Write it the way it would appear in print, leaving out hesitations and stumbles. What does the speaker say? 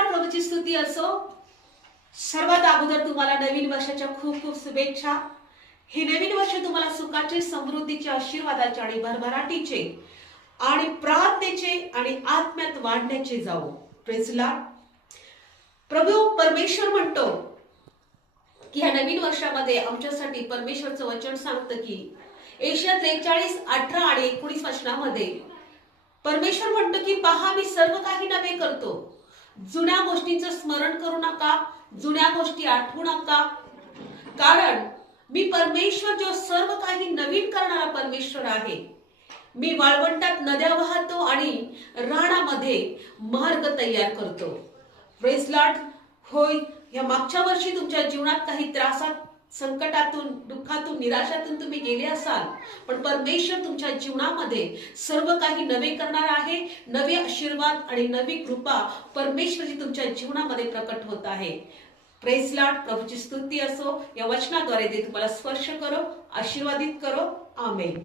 Lord, प्रभूची स्तुती असो। सर्वात अगोदर तुम्हाला नवीन वर्षाच्या खूप खूप शुभेच्छा। हे नवीन वर्ष तुम्हाला सुखाचे, समृद्धीचे, आशीर्वादाचे आणि भरभराटीचे आणि प्रार्थनेचे आणि आत्म्यात वाढण्याचे जाओ। Praise Lord. प्रभू परमेश्वर म्हणतो की ह्या नवीन वर्षामध्ये आमच्यासाठी परमेश्वरचं वचन सांगतं की एशिया 43:18 आणि 19 वचनामध्ये परमेश्वर म्हणतो की पहा, मी सर्व काही नवे करतो, जुन्या गोष्टींचं स्मरण करू नका, जुन्या गोष्टी आठवू नका, कारण मी परमेश्वर जो सर्व काही नवीन करणारा परमेश्वर आहे। मी वाळवंटात नद्या वाहतो आणि रानामध्ये मार्ग तयार करतो। Praise Lord. होय, या मागच्या वर्षी तुमच्या जीवनात काही त्रासात, संकटातून, दुःखातून, निराशातून तुम्ही गेले असाल, पण परमेश्वर तुमच्या जीवनामध्ये सर्व काही नवे करणार आहे। नवे आशीर्वाद आणि नवी कृपा परमेश्वरची तुमच्या जीवनामध्ये प्रकट होत आहे। Praise Lord. प्रभूची स्तुती असो। या वचनाद्वारे ते तुम्हाला स्पर्श करो, आशीर्वादित करो। आमेन।